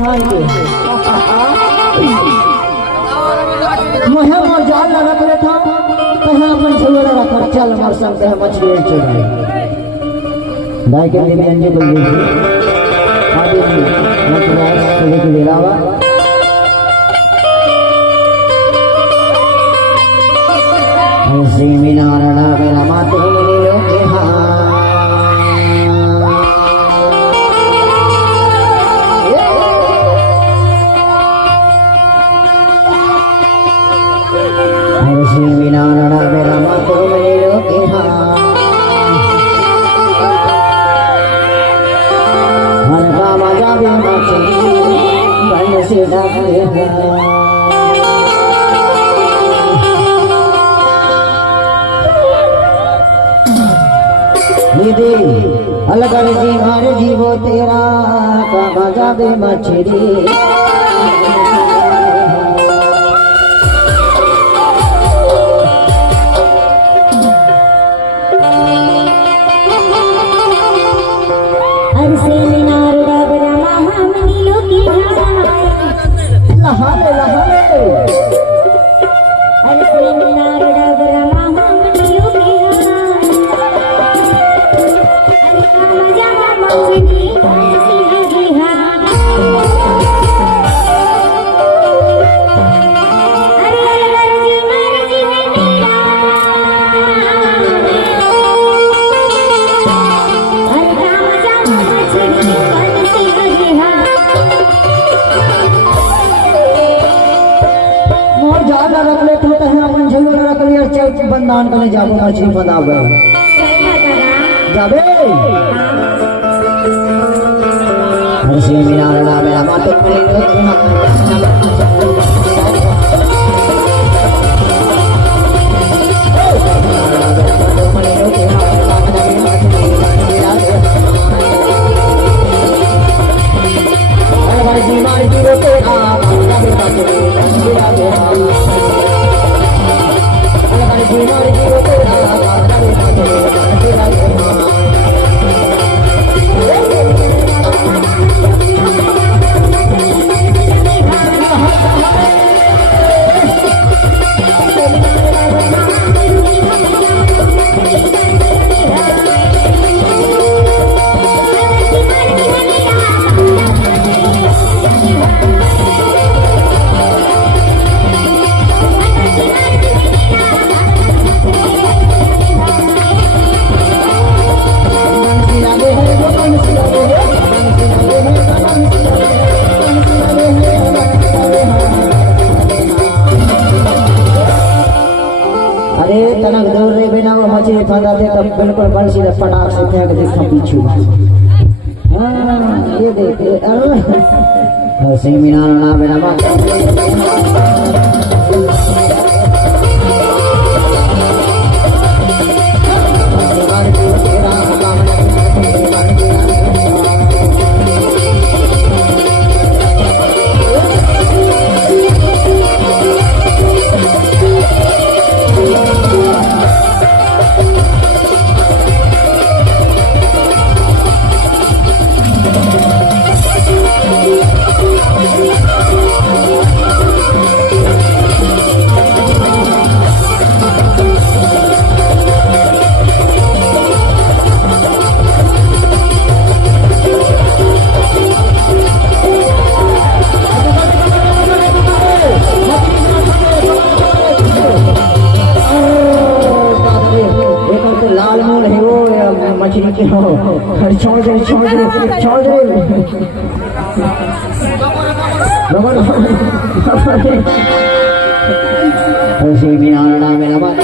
धान के मोहे मोर जाल लगा करे था कहां अपन झोला रखा चल मार संग है मछली चढ़ाई दाई के लिए अंजे बोल दी आदि मतलब सुबह के दिलावा ऐसे मीनारड़ा मेरा माते मिलो के हां ऐसे मीनारड़ा मेरा माते मिलो के हां हर बाबा जावे मछली बन से डाके दे अलग जी हर जीवो तेरा का मजा बे मछली अरसे मीनार डबरा मामा मिलो की लहाले लहाले अरसे मीनार डबरा मामा मिलो की बंदान करने जाबो मछली बनावे जाबे हरसी मीनारड़ा मेरा मातो तनक दूर रे बिना वो मछली फंसा दे तब बिल्कुल बंसी से पटाख से फेंक दे पीछू हां ये देख अरे सिंह मीनारड़ा मेरा माता मछली के हो छोड़ दे ऐसे मीनारड़ा मेरा बात